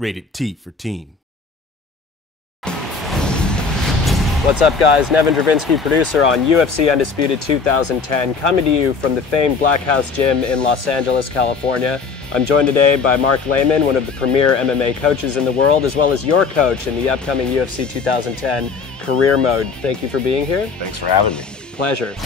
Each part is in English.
Rated T for teen. What's up, guys? Nevin Dravinsky, producer on UFC Undisputed 2010, coming to you from the famed Black House Gym in Los Angeles, California. I'm joined today by Mark Lehman, one of the premier MMA coaches in the world, as well as your coach in the upcoming UFC 2010 Career Mode. Thank you for being here. Thanks for having me. Pleasure.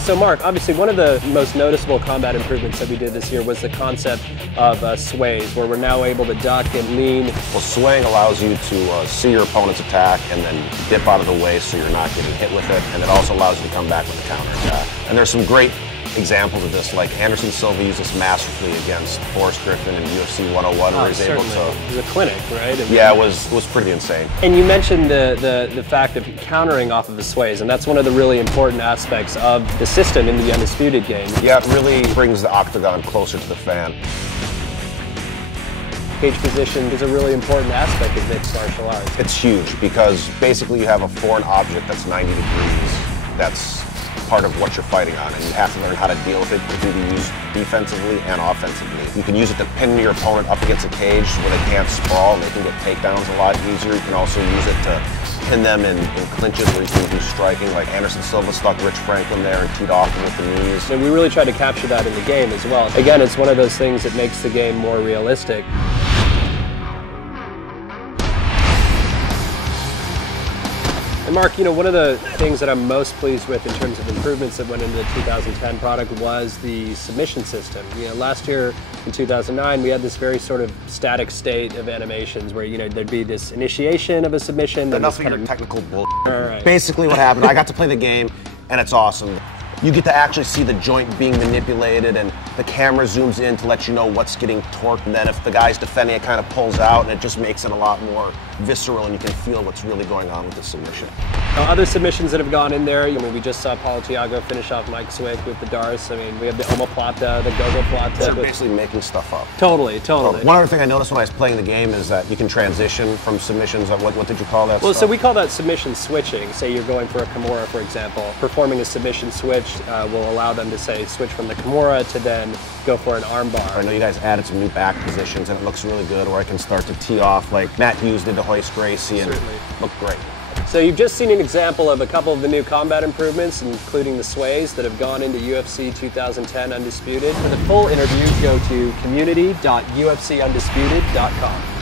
So Mark, obviously one of the most noticeable combat improvements that we did this year was the concept of sways, where we're now able to duck and lean. Well, swaying allows you to see your opponent's attack and then dip out of the way so you're not getting hit with it, and it also allows you to come back with a counter attack. And there's some great examples of this, like Anderson Silva used this masterfully against Forrest Griffin in UFC 101, where he's able to... It was a clinic, right? Yeah, it was pretty insane. And you mentioned the fact of countering off of the sways, and that's one of the really important aspects of the system in the Undisputed game. Yeah, it really brings the octagon closer to the fan. Cage position is a really important aspect of mixed martial arts. It's huge because basically you have a foreign object that's 90 degrees that's part of what you're fighting on, and you have to learn how to deal with it. It can be used defensively and offensively. You can use it to pin your opponent up against a cage where they can't sprawl and they can get takedowns a lot easier. You can also use it to pin them in clinches where you can do striking, like Anderson Silva stuck Rich Franklin there and teed off him with the knees. And we really try to capture that in the game as well. Again, it's one of those things that makes the game more realistic. And Mark, you know, one of the things that I'm most pleased with in terms of improvements that went into the 2010 product was the submission system. You know, last year in 2009, we had this very sort of static state of animations where, you know, there'd be this initiation of a submission. Enough of your technical bullshit. All right. Basically what happened, I got to play the game, and it's awesome. You get to actually see the joint being manipulated, and the camera zooms in to let you know what's getting torqued, and then if the guy's defending, it kind of pulls out, and it just makes it a lot more visceral, and you can feel what's really going on with the submission. Other submissions that have gone in there, I mean, we just saw Paulo Thiago finish off Mike Swick with the Darce. I mean, we have the omoplata, the gogoplata. They're basically making stuff up. Totally. One other thing I noticed when I was playing the game is that you can transition from submissions. What did you call that Well, stuff? so we call that submission switching. Say you're going for a Kimura, for example. Performing a submission switch will allow them to, say, switch from the Kimura to then go for an armbar. I know you guys added some new back positions, and it looks really good, where I can start to tee off like Matt Hughes did to Hoist Gracie, and looked great. So you've just seen an example of a couple of the new combat improvements, including the sways that have gone into UFC 2010 Undisputed. For the full interview, go to community.ufcundisputed.com.